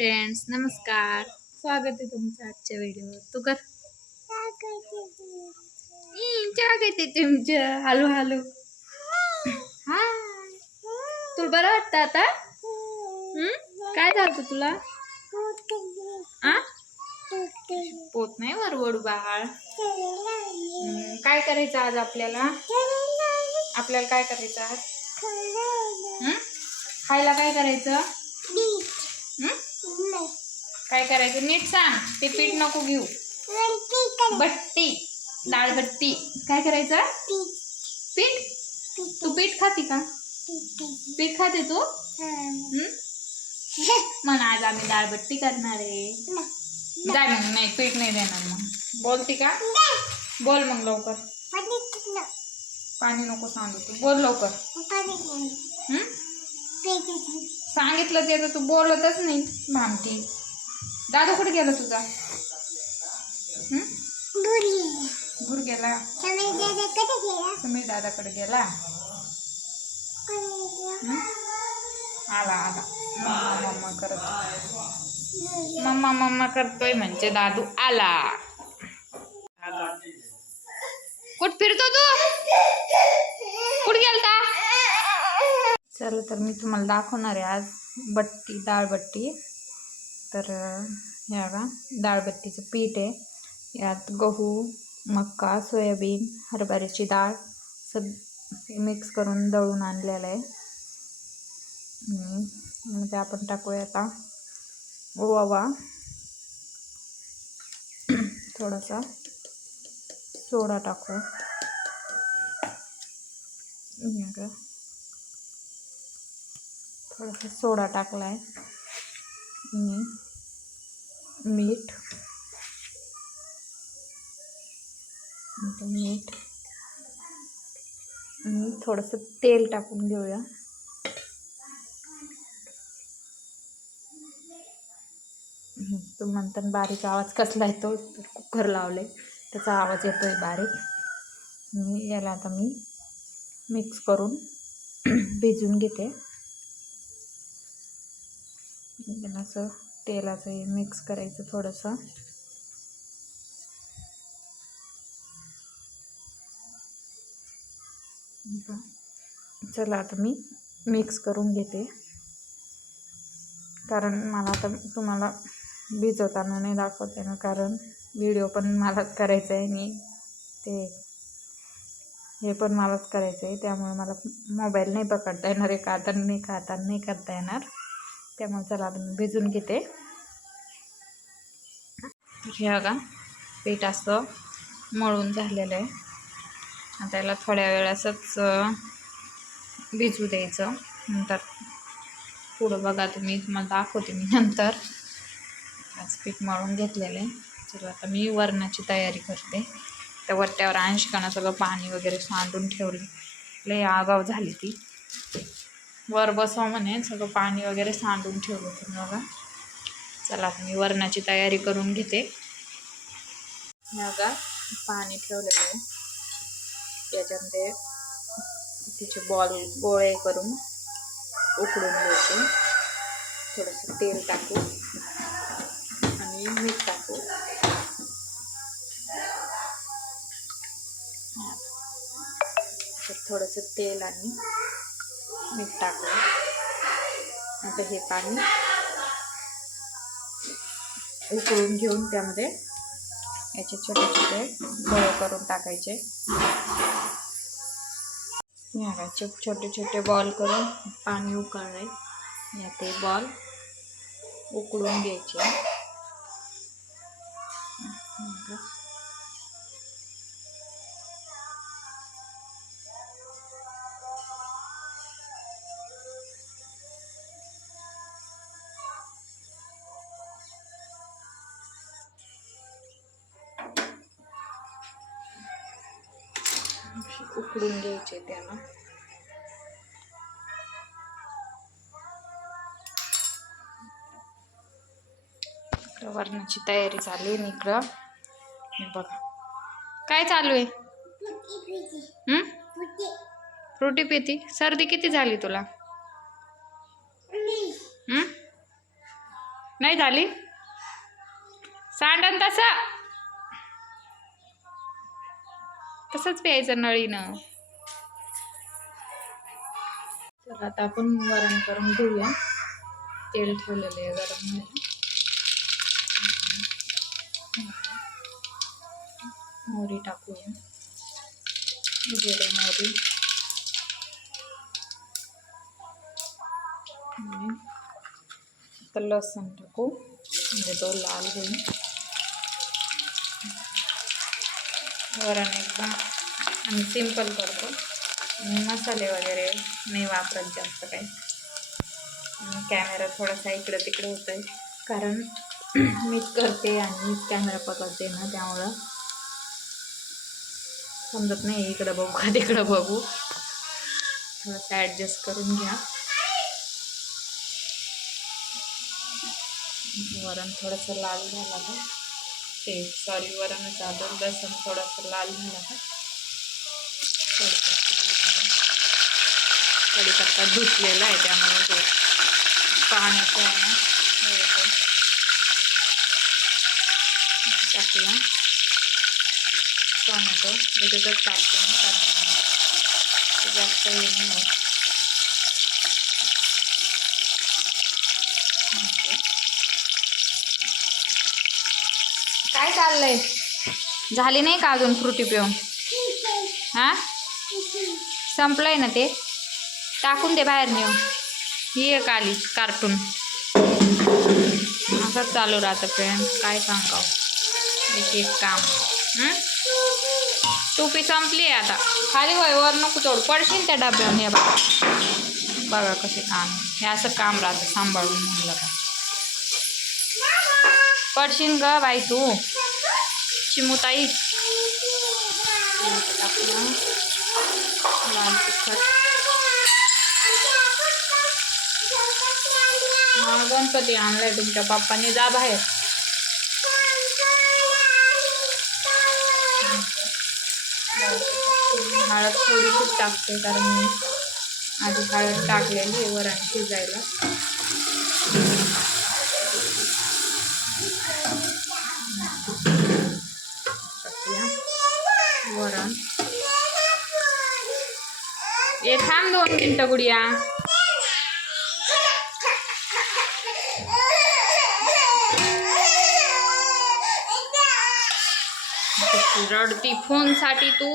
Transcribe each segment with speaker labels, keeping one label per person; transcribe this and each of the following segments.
Speaker 1: Friends नमस्कार. स्वागत आहे तुमचं आजच्या व्हिडिओ तू कर. ई, चहा तुमचं हॅलो हॅलो. हा तुला बरं वाटतं आता? काय झालं तुला? आ? पोत नाही वरवडू बाळ. काय करायचं आज आपल्याला? आपल्याला काय करायचं आज? खायला काय करायचं? काय करायचं? नीट सांग. ते पीठ नको घेऊ. बट्टी. डाळ बट्टी. काय करायचं? पीठ. तू पीठ खाते का? पीठ खाते तू? हम्म? मग आज आम्ही डाळबट्टी करणार आहे. जाय मग नाही पीठ नाही देणार मग. बोलते का? बोल मग लवकर. पाणी नको सांगू तू. बोल लवकर. सांगितलं ते तर तू बोलतच नाही भामटी. दादू कुठे गेला तुझा? दूर गेला? समीर दादाकडे गेला? आला आला. मम्मा करत. मम्मा मम्मा करतोय म्हणजे दादू आला. कुठ फिरतो तू? कुठ गेलता? चला तर मी तुम्हाला दाखवणार आहे आज बट्टी डाळबट्टी तर ह्या का डाळबट्टीचं पीठ आहे. यात गहू मक्का सोयाबीन हरभऱ्याची डाळ सब मिक्स करून दळून आणलेलं आहे. म्हणजे आपण टाकूया आता. ओवा थोडासा सोडा टाकू. हे थोडासा सोडा टाकला आहे मीठ. मीठ. आणि थोडंसं तेल टाकून घेऊया. हम्म, म्हणतात बारीक आवाज कसला येतो? तर कुकर लावले त्याचा आवाज येतो आहे बारीक. मी याला आता मी मिक्स करून भिजून घेते. म्हणजे त्याला असं तेलाचं हे मिक्स करायचं थोडंसं. चला आता मी मिक्स करून घेते. कारण मला आता तुम्हाला भिजवताना नाही दाखवते ना कारण व्हिडिओ पण मलाच करायचा आहे आणि ते हे पण मलाच करायचं आहे त्यामुळे मला मोबाईल नाही पकडता येणार आहे हाताने नाही हाताने नाही करता येणार. त्यामुळे चला आता मी भिजून घेते. हे बघा पीठ असं मळून झालेलं आहे. आता याला थोड्या वेळ असंच भिजू द्यायचं. नंतर पुढं बघा तुम्ही तुम्हाला दाखवते मी नंतर. आज पीठ मळून घेतलेलं आहे. चला आता मी वरणाची तयारी करते. त्या वरत्यावर अंशकानं सगळं पाणी वगैरे सांडून ठेवलं लय आगाव झाली ती. वर बसवा म्हणे सगळं पाणी वगैरे सांडून ठेवलं होतं बघा. चला आता मी वरणाची तयारी करून घेते. बघा पाणी ठेवलेलं आहे. याच्यामध्ये तिचे बॉल गोळे करून उकडून घ्यायचे. थोडंसं तेल टाकू आणि मीठ टाकू. थोडंसं तेल आणि मीठ टाकलं. आता हे पाणी उकळून घेऊन त्यामध्ये याचे छोटे छोटे गोळे करून टाकायचे. याचे छोटे छोटे बॉल करून पाणी उकळले. या ते बॉल उकळून घ्यायचे. उकडून घ्यायचे त्याला इकडं वरणाची तयारी झाली आणि इकडं बघा. काय चालू आहे? फ्रुटी पिती. सर्दी किती झाली तुला? नाही झाली? सांडन तसं. तसंच प्यायचं नळीनं. तर आता आपण वरण करून घेऊया. तेल ठेवलेलं आहे गरम व्हायला. मोहरी टाकूया. जिरे मोहरी. आता लसूण टाकू. म्हणजे तो लाल होईल. वरण एकदम आणि सिंपल करतो. मसाले वगैरे नाही वापरत जास्त काही. कॅमेरा थोडासा इकडं तिकडं होत आहे कारण मीच करते आणि मीच कॅमेरा पकडते ना त्यामुळं. समजत नाही इकडं बघू का तिकडं बघू. थोडंसं ॲडजस्ट करून घ्या. वरण थोडंसं लाल झालं का? ते सॉरी वरणच आलं लसूण थोडंसं लाल झालं का? कडीपत्ता धुतलेला आहे त्यामुळे तो पाण्याचं आहे हो, हो. टाकूया टोमॅटो. याच्यातच टाकतो ना कारण जास्त हे नाही होत काय चाललंय? झाली नाही का अजून फ्रुटी पिऊन? हां? संपलंय ना ते? टाकून दे बाहेर नेऊन. ही एक आली कार्टून. असंच चालू राहतं फ्रेंड काय सांगावं? एक एक काम. टोपी संपली आहे आता. खाली होय वर नको चढ. पडशील त्या डब्यावर हे बघा. बघा कसे काम. हे असं काम राहतं सांभाळून म्हणलं का? पडशील ग बाई तू. चिमुताई टाकलं. लाल तिखट हा गणपती आणलाय तुमच्या पप्पांनी. जा बाहेर. हळद थोडीशीच टाकते कारण मी आधी हळद टाकलेली आहे वरण शिजायला टाकूया वरण ए थांब दोन मिनटं गुडिया. रडती फोनसाठी तू.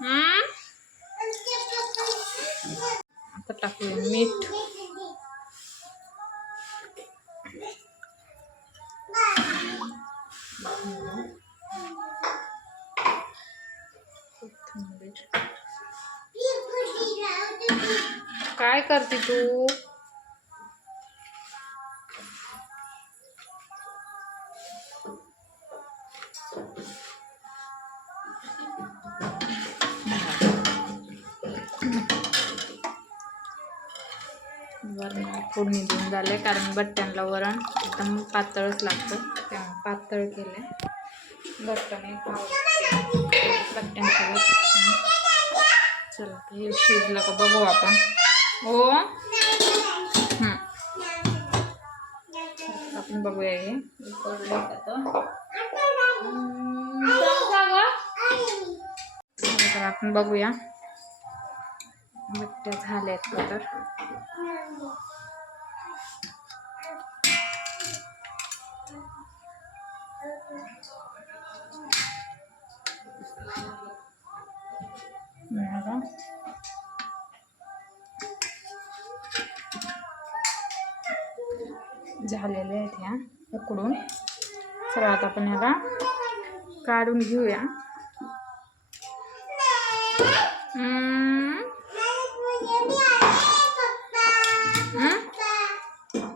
Speaker 1: हम्म? आता टाकूया मीठ. काय करते तू? वरण फोडणी देऊन झालंय कारण बट्ट्यांना वरण. एकदम पातळच लागतं. त्यामुळे पातळ केलंय बट्ट्याने बट्ट्यांसोबत. चला हे शिजलं का बघू आपण. हो आपण बघूया हे तर. आपण बघूया बट्ट्या झाल्यात का तर बघा. झालेले आहेत ह्या उकडून. चला आता आपण ह्याला काढून घेऊया.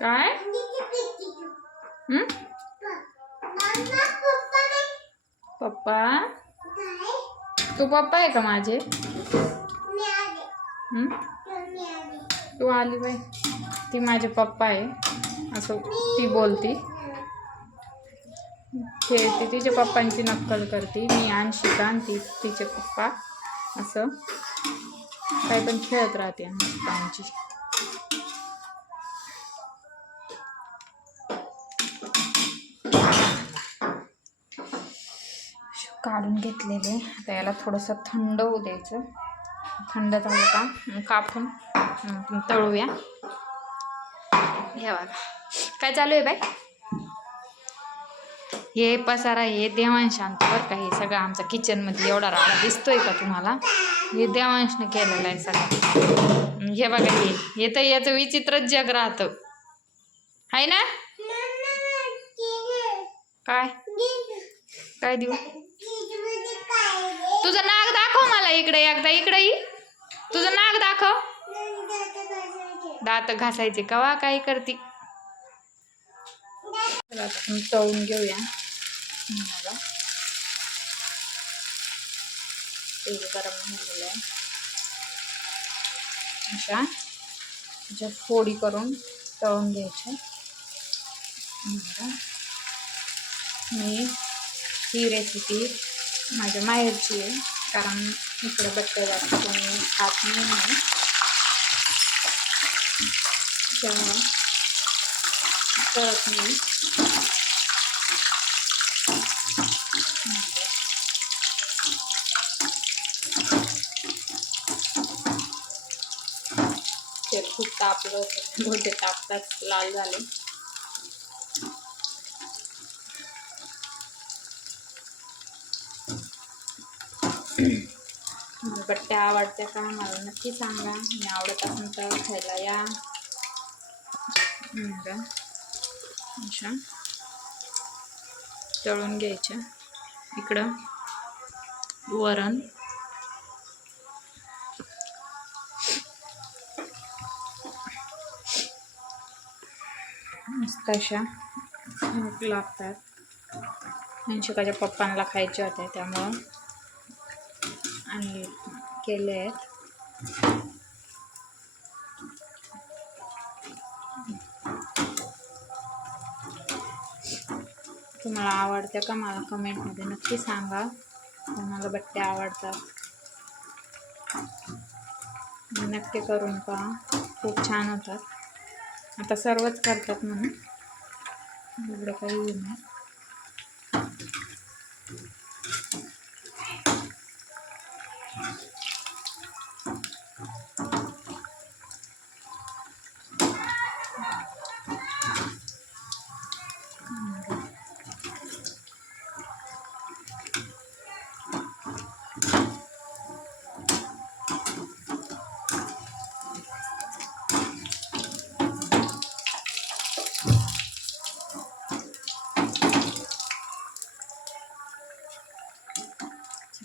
Speaker 1: काय? पप्पा? तू पप्पा आहे का माझे? तू आली बाई. ती माझे पप्पा आहे. असं ती बोलती. खेळते तिच्या पप्पांची नक्कल करते. मी आणशी का ती तिचे पप्पा असं काही पण खेळत राहते पप्पांची काढून घेतलेले. आता याला थोडंसं थंड होऊ द्यायचं. थंड झालं का? कापून तळूया. हे बघा. काय चालू आहे बाई? हे पसारा हे देवांशांत बरं का हे सगळं आमचा किचनमध्ये एवढा राडा दिसतोय का तुम्हाला? हे देवांशनं केलेलं आहे सगळं. हे बघा हे हे तर याचं विचित्रच जग राहतं. आहे ना? काय? काय देऊ? तुझं नाग दाखव मला इकडे एकदा इकडे तुझं नाग दाखव. दात घासायचे कवा काय करते? तर आता आपण तळून घेऊया. मला तेल गरम झालेलं आहे. अशा. ज्या फोडी करून तळून घ्यायच्या. मी ही रेसिपी माझ्या माहेरची आहे कारण इकडे बट्टे जास्त कोणी खात नाही म्हणून. कळत नाही. ते खूप तापलं होतं मोठे तापताच लाल झाले. बट्ट्या आवडत्या का मला नक्की सांगा. मी आवडत असेल तर खायला या. बघा अशा तळून घ्यायच्या इकडं. वरण. मस्त अशा भूक लागतात. अंशिकाच्या पप्पांना खायचे होते त्यामुळं. आणि केले आहेत. तुम्हाला आवडत्या का मला कमेंटमध्ये नक्की सांगा. तुम्हाला बट्ट्या आवडतात. नक्की करून पहा. खूप छान होतात. आता सर्वच करतात म्हणून. एवढं काही नाही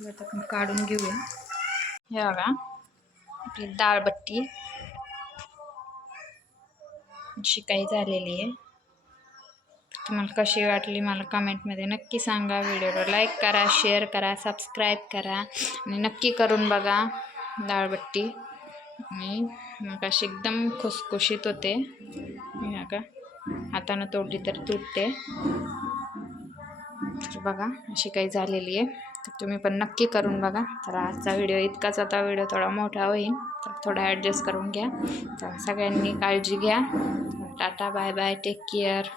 Speaker 1: आता आपण काढून घेऊया. हे बघा. आपली डाळबट्टी अशी काही झालेली आहे. तुम्हाला कशी वाटली मला कमेंटमध्ये नक्की सांगा. व्हिडिओला लाईक करा शेअर करा सबस्क्राईब करा. आणि नक्की करून बघा डाळबट्टी आणि मग अशी एकदम खुसखुशीत होते. का हातानं तोडली तर तुटते. बघा अशी काही झालेली आहे. तर तुम्ही पण नक्की करून बघा. तर आजचा व्हिडिओ इतकाच आता व्हिडिओ थोडा मोठा होईल तर थोडा ॲडजस्ट करून घ्या. तर सगळ्यांनी काळजी घ्या. Tata bye bye take care